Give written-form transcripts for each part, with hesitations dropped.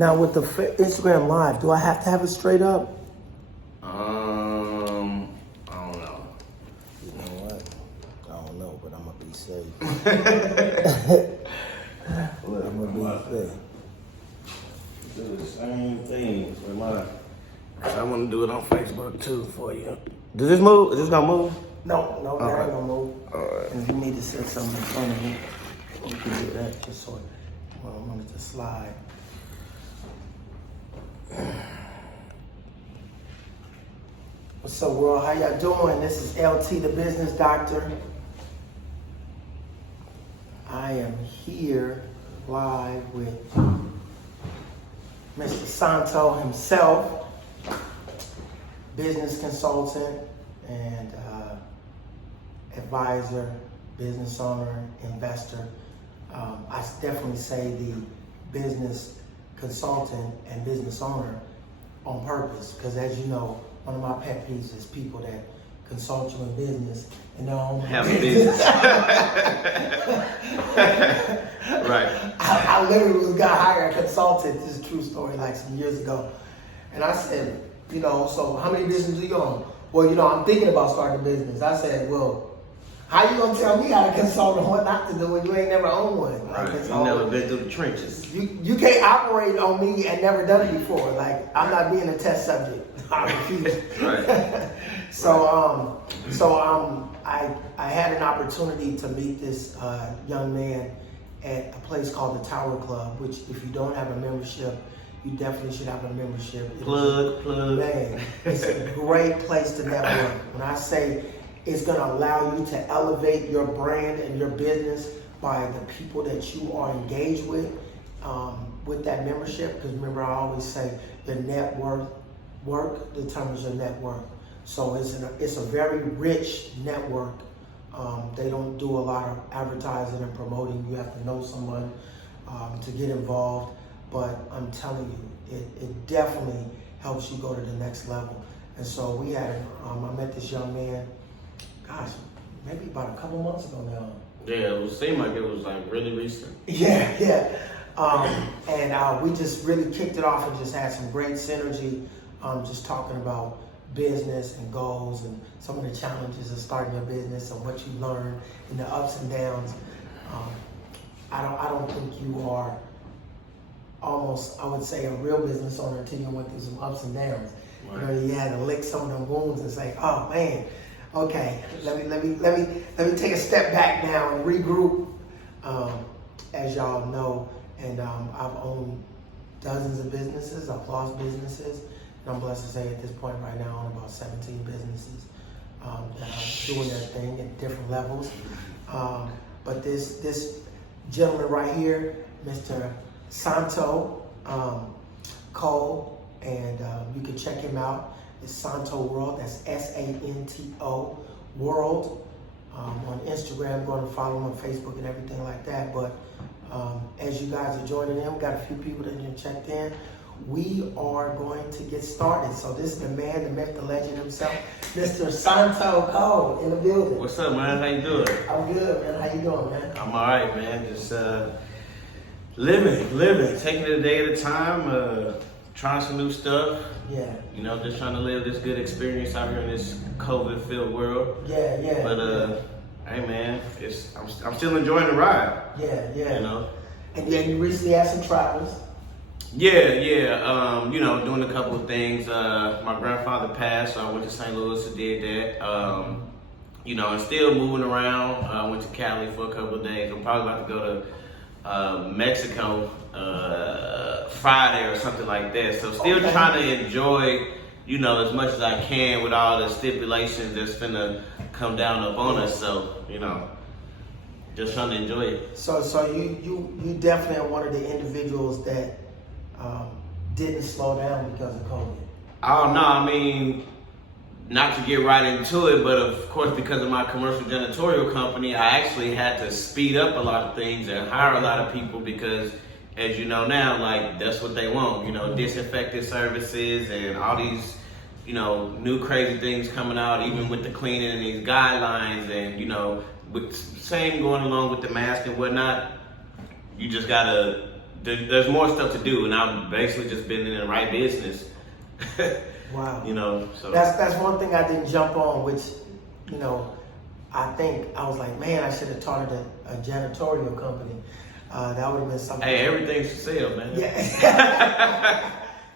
Now with the Instagram Live, do I have to have it straight up? I don't know. You know what? I don't know, but I'm gonna be safe. I'm gonna be safe. Do the same thing with mine. I want to do it on Facebook too for you. Does this move? Is this gonna move? No, that Okay. ain't gonna move. All right. And if you need to set something in front of me, you can do that just so I want it to slide. What's up, world? How y'all doing? This is LT, the Business Doctor. I am here live with Mr. Santo himself, business consultant and advisor, business owner, investor. I definitely say the business consultant and business owner on purpose, because as you know, one of my pet peeves is people that consult you in business and don't have a business. Right. I literally got hired a consultant, this is a true story, like some years ago. And I said, so how many businesses you own? Well, I'm thinking about starting a business. I said, well, how you gonna tell me how to consult on what not to do when you ain't never owned one? Right. You never been through the trenches. You can't operate on me and never done it before. Like, I'm not being a test subject. I refuse. Right. I had an opportunity to meet this young man at a place called the Tower Club, which if you don't have a membership, you definitely should have a membership. Plug. Man, it's a great place to network. When I say it's going to allow you to elevate your brand and your business by the people that you are engaged with that membership. Because remember, I always say your net work determines your net worth. So it's a very rich network. They don't do a lot of advertising and promoting. You have to know someone to get involved. But I'm telling you, it definitely helps you go to the next level. And so we had, I met this young man, gosh, maybe about a couple months ago now. Yeah, it seemed like it was like really recent. Yeah. And we just really kicked it off and just had some great synergy, just talking about business and goals and some of the challenges of starting a business and what you learn and the ups and downs. I don't think you are almost, I would say, a real business owner until you went through some ups and downs. Right. You had to lick some of them wounds and say, oh man, okay, let me take a step back now and regroup. As y'all know, and I've owned dozens of businesses, I've lost businesses, and I'm blessed to say at this point right now I own about 17 businesses that are doing their thing at different levels. But this gentleman right here, Mr. Santo Cole, and you can check him out. It's Santo World, that's SANTO World. On Instagram, go and follow him on Facebook and everything like that. But as you guys are joining in, we got a few people that have checked in. We are going to get started. So this is the man, the myth, the legend himself, Mr. Santo Cole in the building. What's up, man? How you doing? I'm good, man. How you doing, man? I'm all right, man. Just living, taking it a day at a time, trying some new stuff. Yeah. Just trying to live this good experience out here in this COVID-filled world. Yeah. But hey, man, I'm still enjoying the ride. Yeah. And then you recently had some travels. Yeah. Doing a couple of things. My grandfather passed, so I went to St. Louis and did that. And still moving around. I went to Cali for a couple of days. I'm probably about to go to Mexico Friday or something like that. So still trying to enjoy, as much as I can with all the stipulations that's finna come down upon us. So, just trying to enjoy it. So you definitely are one of the individuals that didn't slow down because of COVID. Oh no, I mean, not to get right into it, but of course because of my commercial janitorial company, I actually had to speed up a lot of things and hire a lot of people because, as you know now, like that's what they want, disinfectant services and all these, new crazy things coming out, even with the cleaning and these guidelines and, with same going along with the mask and whatnot. You just gotta there's more stuff to do, and I've basically just been in the right business. Wow. You know, so that's one thing I didn't jump on, which, you know, I think I was like, man, I should have started a janitorial company. That would have been something. hey, everything's for sale, man. Yeah.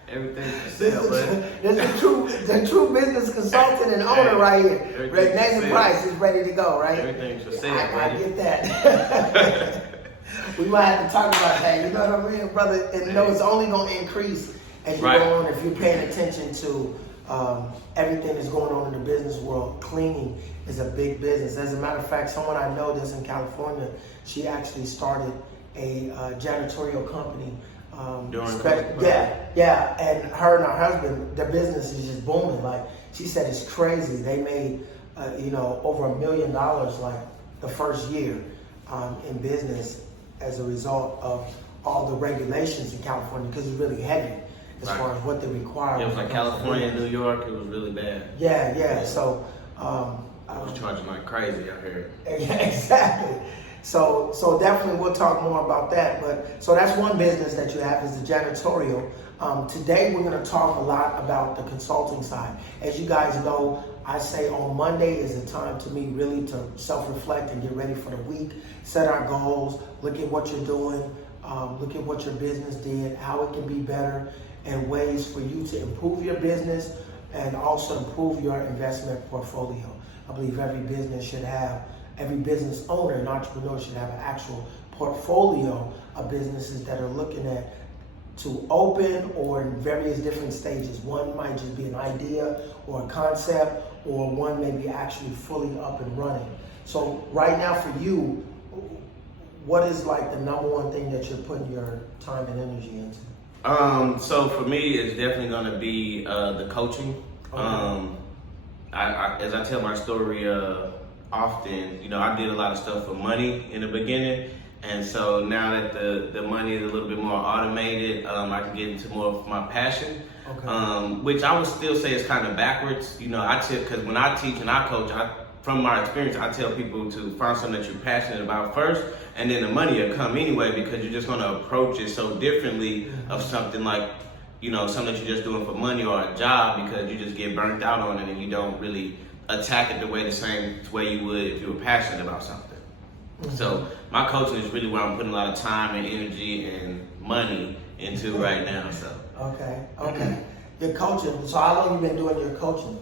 Everything's for sale, man. There's the true business consultant and owner right here. Everything's Name for the sale. price is ready to go, right? Everything's for sale, I get that. We might have to talk about that. You know what I mean, brother? And you know, it's only going to increase as you go on. If you're paying attention to everything that's going on in the business world, cleaning is a big business. As a matter of fact, someone I know that's in California, she actually started a janitorial company. Yeah, and her husband, their business is just booming. Like she said, it's crazy. They made, over $1 million like the first year in business as a result of all the regulations in California, because it's really heavy as far as what they require. It was like California and New York. It was really bad. Yeah. So I was charging like crazy out here. Exactly. So definitely we'll talk more about that. But so that's one business that you have is the janitorial. Today we're going to talk a lot about the consulting side. As you guys know, I say on Monday is a time to me really to self-reflect and get ready for the week, set our goals, look at what you're doing, look at what your business did, how it can be better, and ways for you to improve your business and also improve your investment portfolio. I believe every business owner and entrepreneur should have an actual portfolio of businesses that are looking at to open or in various different stages. One might just be an idea or a concept, or one may be actually fully up and running. So right now for you, what is like the number one thing that you're putting your time and energy into? So for me, it's definitely going to be the coaching. Okay. As I tell my story often, I did a lot of stuff for money in the beginning. And so now that the money is a little bit more automated, I can get into more of my passion, which I would still say is kind of backwards. Because when I teach and I coach, from my experience, I tell people to find something that you're passionate about first, and then the money will come anyway, because you're just going to approach it so differently of something like, something that you're just doing for money or a job, because you just get burnt out on it and you don't really attack it the same way you would if you were passionate about something. Mm-hmm. So my coaching is really where I'm putting a lot of time and energy and money into right now. So okay. Your coaching. So how long have you been doing your coaching?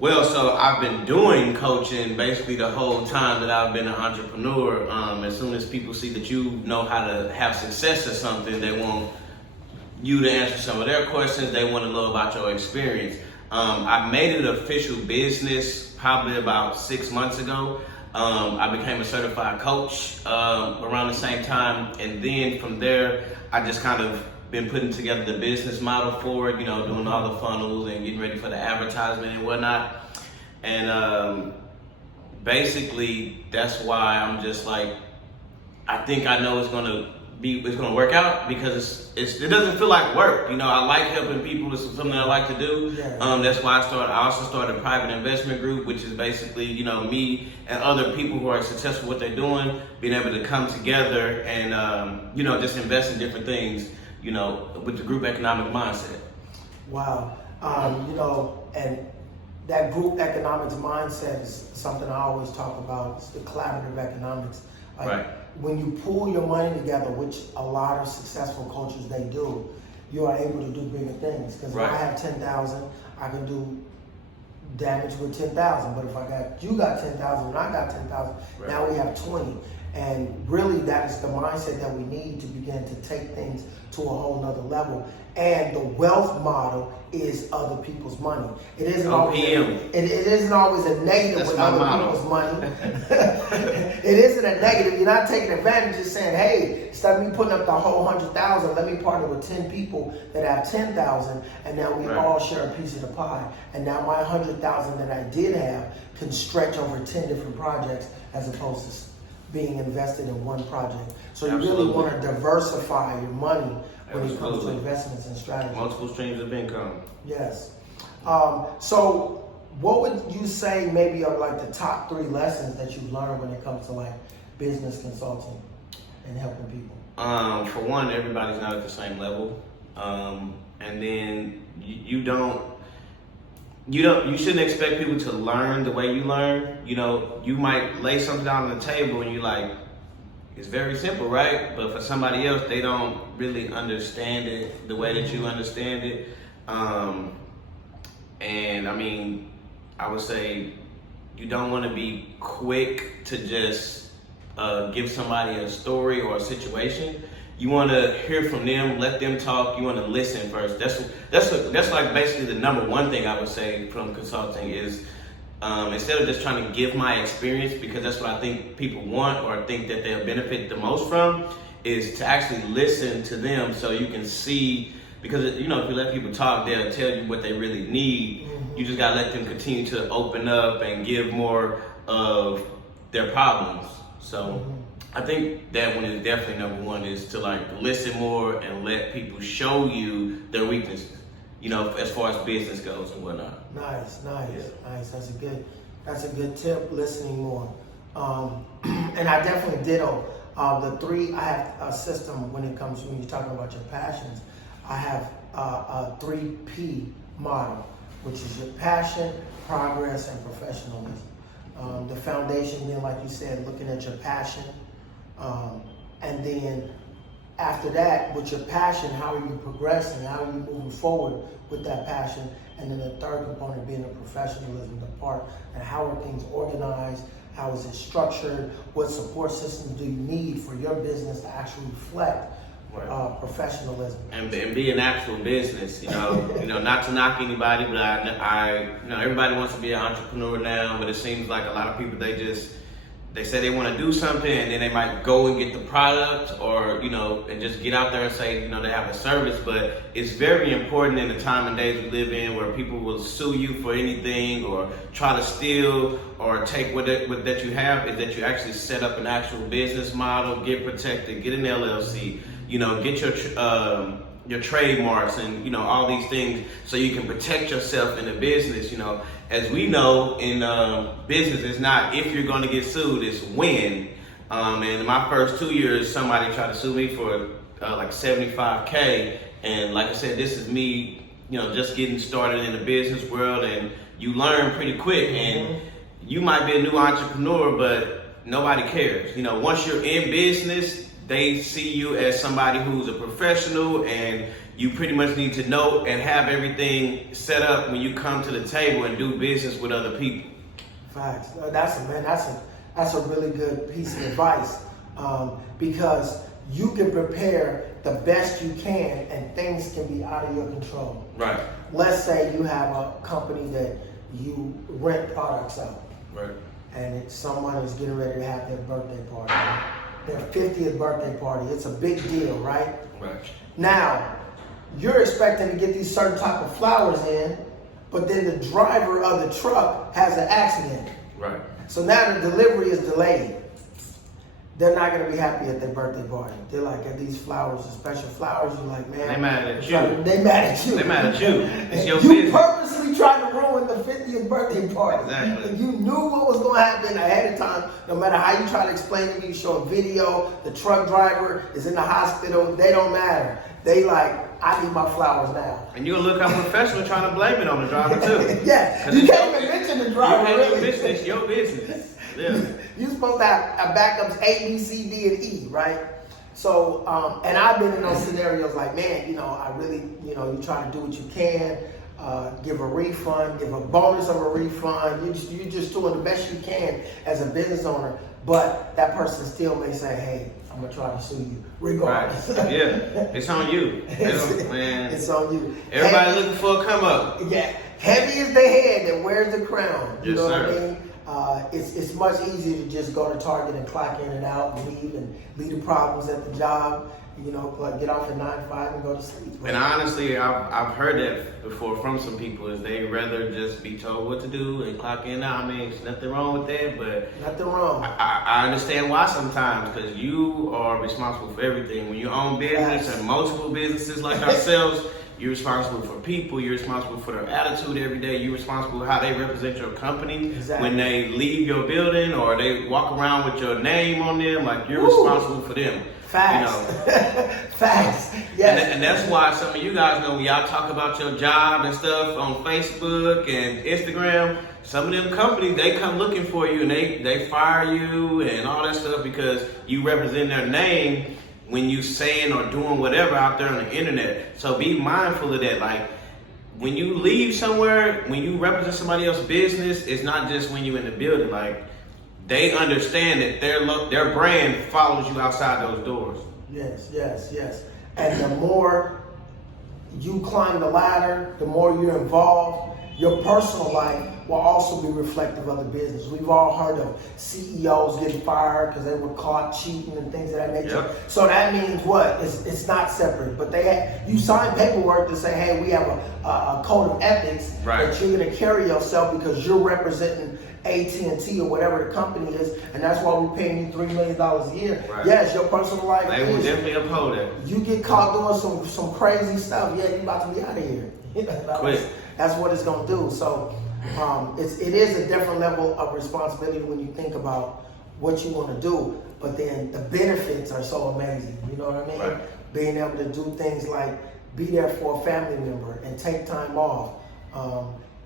Well, so I've been doing coaching basically the whole time that I've been an entrepreneur. As soon as people see that you know how to have success at something, they want you to answer some of their questions. They want to know about your experience. I made it an official business probably about 6 months ago. I became a certified coach around the same time, and then from there, I just kind of been putting together the business model for it, doing all the funnels and getting ready for the advertisement and whatnot. And basically, that's why I'm just like, I think I know it's gonna work out, because it doesn't feel like work. I like helping people. It's something I like to do. That's why I also started a private investment group, which is basically, me and other people who are successful with what they're doing, being able to come together and, just invest in different things, with the group economic mindset. Wow. And that group economics mindset is something I always talk about. It's the collaborative economics. Right. When you pool your money together, which a lot of successful coaches, they do, you are able to do bigger things. Because if I have 10,000, I can do damage with 10,000. But if you got 10,000 and I got 10,000, now we have 20. And really that is the mindset that we need to begin to take things to a whole nother level. And the wealth model is other people's money. It isn't always a negative with other people's money. It isn't a negative. You're not taking advantage. Just saying, hey, instead of me putting up the whole 100,000, let me partner with 10 people that have 10,000, and now we all share a piece of the pie. And now my 100,000 that I did have can stretch over 10 different projects as opposed to being invested in one project. So you really want to diversify your money when it comes to investments and strategy. Multiple streams of income. Yes. So what would you say maybe are like the top 3 lessons that you've learned when it comes to like business consulting and helping people? For one, everybody's not at the same level, and then you shouldn't expect people to learn the way you learn. You know, you might lay something down on the table and you like, it's very simple, right? But for somebody else, they don't really understand it the way that you understand it. And I mean, I would say you don't want to be quick to just give somebody a story or a situation. You want to hear from them, let them talk. You want to listen first. That's like basically the number one thing I would say from consulting is instead of just trying to give my experience, because that's what I think people want or think that they'll benefit the most from, is to actually listen to them so you can see. Because if you let people talk, they'll tell you what they really need. You just gotta let them continue to open up and give more of their problems. So I think that one is definitely number one, is to like listen more and let people show you their weaknesses, as far as business goes and whatnot. Nice. That's a good tip, listening more. And I definitely ditto I have a system when it comes when you're talking about your passions. I have a 3P model, which is your passion, progress, and professionalism. The foundation, then, like you said, looking at your passion. And then after that, with your passion, how are you progressing? How are you moving forward with that passion? And then the third component being the professionalism, the part, and how are things organized? How is it structured? What support systems do you need for your business to actually reflect professionalism? And be an actual business, not to knock anybody, but I everybody wants to be an entrepreneur now, but it seems like a lot of people, they say they want to do something and then they might go and get the product or, and just get out there and say, they have a service. But it's very important in the time and days we live in where people will sue you for anything or try to steal or take what that you have, is that you actually set up an actual business model, get protected, get an LLC, get your trademarks and, all these things so you can protect yourself in the business. As we know in business, it's not if you're going to get sued, it's when. And in my first 2 years, somebody tried to sue me for like $75K. And like I said, this is me, just getting started in the business world, and you learn pretty quick. And you might be a new entrepreneur, but nobody cares. Once you're in business, they see you as somebody who's a professional, and you pretty much need to know and have everything set up when you come to the table and do business with other people. Facts. That's a really good piece of advice, because you can prepare the best you can and things can be out of your control. Right. Let's say you have a company that you rent products out. Right. And someone is getting ready to have their birthday party. Their 50th birthday party. It's a big deal, right? Right. Now, you're expecting to get these certain type of flowers in, but then the driver of the truck has an accident. Right. So now the delivery is delayed. They're not going to be happy at their birthday party. They're like, are these flowers are special flowers? You're like, man. They mad at you. They mad at you. They mad at you. It's your you business. Purposely tried to ruin the 50th birthday party. Exactly. You knew what was going to happen ahead of time. No matter how you try to explain to me, you show a video, the truck driver is in the hospital. They don't matter. They like, I need my flowers now. And you'll look unprofessional trying to blame it on the driver too. Yeah, you can't even mention the driver. You can't even mention it's your business. Yeah. You're supposed to have backups A, B, C, D, and E, right? So, and I've been in those scenarios like, man, I really, you try to do what you can, give a refund, give a bonus of a refund. You're just doing the best you can as a business owner, but that person still may say, hey, I'm gonna try to sue you, regardless. Right. Yeah, it's on you. It's on you. Everybody looking for a come up. Yeah, heavy is the head that wears the crown. You yes, know sir. what I mean? It's much easier to just go to Target and clock in and out and leave the problems at the job, but get off at 9 to 5 and go to sleep. And honestly, I've heard that before from some people, is they rather just be told what to do and clock in and out. I mean, there's nothing wrong with that, but nothing wrong. I understand why sometimes, because you are responsible for everything. When you own business and multiple businesses like ourselves, you're responsible for people. You're responsible for their attitude every day. You're responsible for how they represent your company. Exactly. When they leave your building or they walk around with your name on them. Like, you're responsible for them. Facts. You know. Facts. Yes. And that's why some of you guys know when y'all talk about your job and stuff on Facebook and Instagram, some of them companies, they come looking for you and they fire you and all that stuff because you represent their name when you saying or doing whatever out there on the internet. So be mindful of that. Like, when you leave somewhere, when you represent somebody else's business, it's not just when you're in the building. Like, they understand that their brand follows you outside those doors. Yes. And the more you climb the ladder, the more you're involved, your personal life will also be reflective of the business. We've all heard of CEOs getting fired because they were caught cheating and things of that nature. Yep. So that means what? It's not separate, but you sign paperwork to say, hey, we have a code of ethics that you're going to carry yourself because you're representing AT&T or whatever the company is, and that's why we're paying you $3 million a year. Right. Yes, your personal life. They will definitely uphold it. You get caught doing some crazy stuff, yeah, you about to be out of here. Quick. That's what it's gonna do. So it is a different level of responsibility when you think about what you want to do, but then the benefits are so amazing. You know what I mean? Right. Being able to do things like be there for a family member and take time off.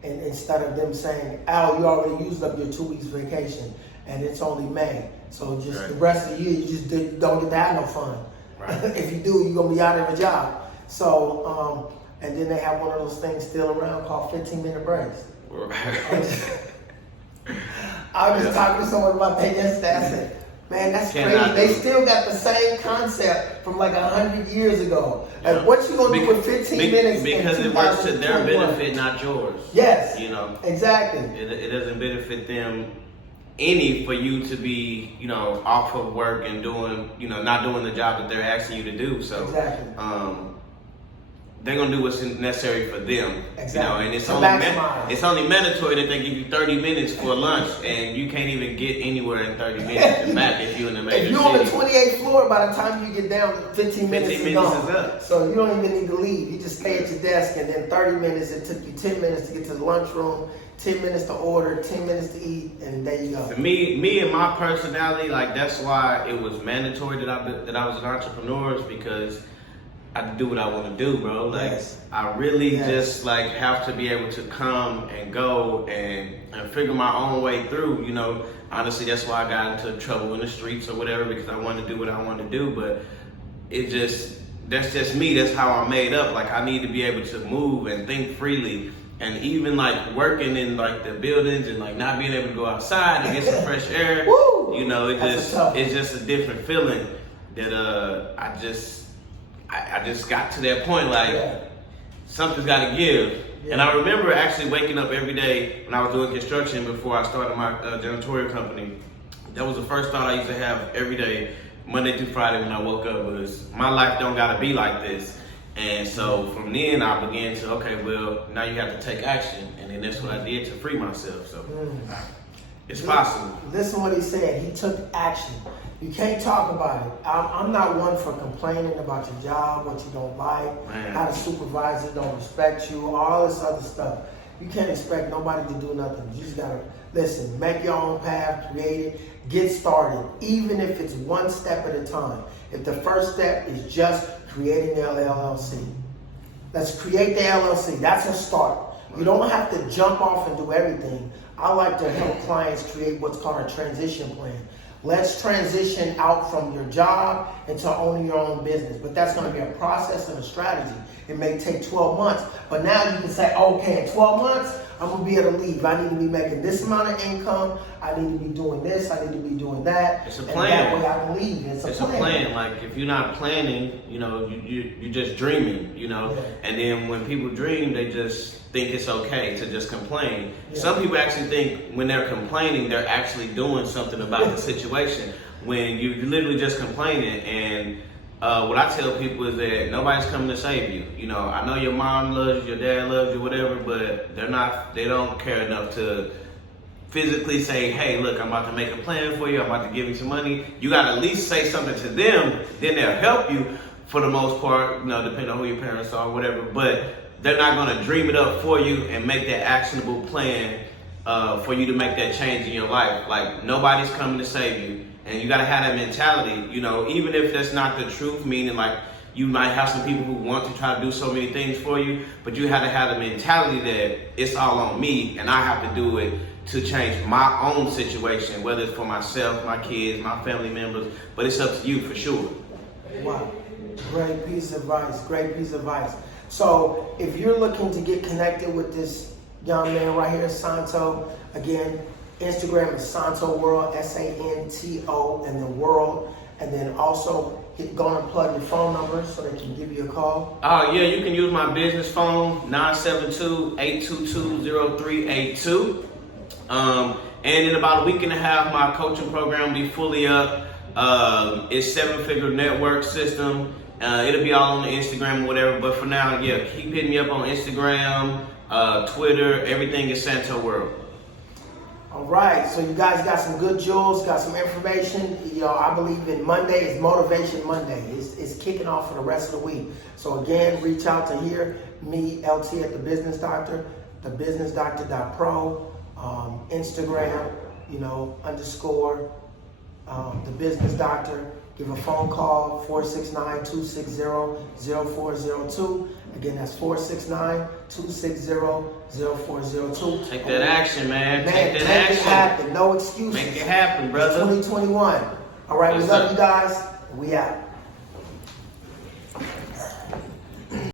And instead of them saying, Al, you already used up your 2 weeks vacation and it's only May. So just the rest of the year, you just don't get to have no fun. Right. If you do, you're gonna be out of a job. So, and then they have one of those things still around called 15-minute breaks. I was talking to someone about that yesterday. I said, man, that's crazy. They still got the same concept from like 100 years ago. And what you gonna do with 15 minutes? Because it works to their benefit, not yours. Yes. You know. Exactly. It doesn't benefit them any for you to be, off of work and doing, not doing the job that they're asking you to do. So exactly. They're gonna do what's necessary for them. Exactly. And it's only mandatory that they give you 30 minutes for lunch, and you can't even get anywhere in 30 minutes back if you're in the major city. If you're on the 28th floor, by the time you get down, 15 minutes is gone. up. So you don't even need to leave. You just stay at your desk, and then 30 minutes. It took you 10 minutes to get to the lunchroom, 10 minutes to order, 10 minutes to eat, and there you go. For me and my personality, like that's why it was mandatory that I was an entrepreneur, is because I do what I want to do, bro. Like, I really just like have to be able to come and go and figure my own way through. Honestly, that's why I got into trouble in the streets or whatever, because I wanted to do what I wanted to do. But that's just me. That's how I'm made up. Like, I need to be able to move and think freely. And even like working in like the buildings and like not being able to go outside and get some fresh air, it's just a different feeling that I just got to that point, like, something's got to give. Yeah. And I remember actually waking up every day when I was doing construction before I started my janitorial company. That was the first thought I used to have every day, Monday through Friday when I woke up, was my life don't got to be like this. And so from then I began to, okay, well, now you have to take action. And then that's what I did to free myself. So it's possible. Listen to what he said. He took action. You can't talk about it. I'm not one for complaining about your job, what you don't like, how the supervisor don't respect you, all this other stuff. You can't expect nobody to do nothing. You just gotta listen, make your own path, create it, get started, even if it's one step at a time. If the first step is just creating the LLC, let's create the LLC. That's a start. You don't have to jump off and do everything. I like to help clients create what's called a transition plan. Let's transition out from your job into owning your own business. But that's going to be a process and a strategy. It may take 12 months. But now you can say, okay, in 12 months, I'm going to be able to leave. I need to be making this amount of income. I need to be doing this. I need to be doing that. It's a plan. And that way I can leave. It's a plan. Like, if you're not planning, you're just dreaming, And then when people dream, they just think it's okay to just complain. Yeah. Some people actually think when they're complaining, they're actually doing something about the situation. When you're literally just complaining. And what I tell people is that nobody's coming to save you. I know your mom loves you, your dad loves you, whatever, but they don't care enough to physically say, hey, look, I'm about to make a plan for you. I'm about to give you some money. You got to at least say something to them. Then they'll help you for the most part, depending on who your parents are or whatever. But they're not going to dream it up for you and make that actionable plan for you to make that change in your life. Like, nobody's coming to save you. And you gotta have that mentality, you know, even if that's not the truth, meaning like you might have some people who want to try to do so many things for you, but you have to have the mentality that it's all on me and I have to do it to change my own situation, whether it's for myself, my kids, my family members, but it's up to you for sure. Wow, great piece of advice, great piece of advice. So if you're looking to get connected with this young man right here, Santo, again, Instagram is Santo World, SANTO, and then World. And then also, go and plug your phone number so they can give you a call. Yeah, you can use my business phone, 972-822-0382. And in about a week and a half, my coaching program will be fully up. It's 7-figure network system. It'll be all on the Instagram or whatever. But for now, yeah, keep hitting me up on Instagram, Twitter, everything is Santo World. All right, so you guys got some good jewels, got some information. You know, I believe in Monday is Motivation Monday. It's kicking off for the rest of the week. So again, reach out to here, me, LT at The Business Doctor, thebusinessdoctor.pro, Instagram, you know, _ The Business Doctor. Give a phone call, 469-260-0402. Again, that's 469-260-0402. Take that action, man. Take that make action. it happen. No excuses. Make it happen, brother. 2021. All right, we love you guys. We out.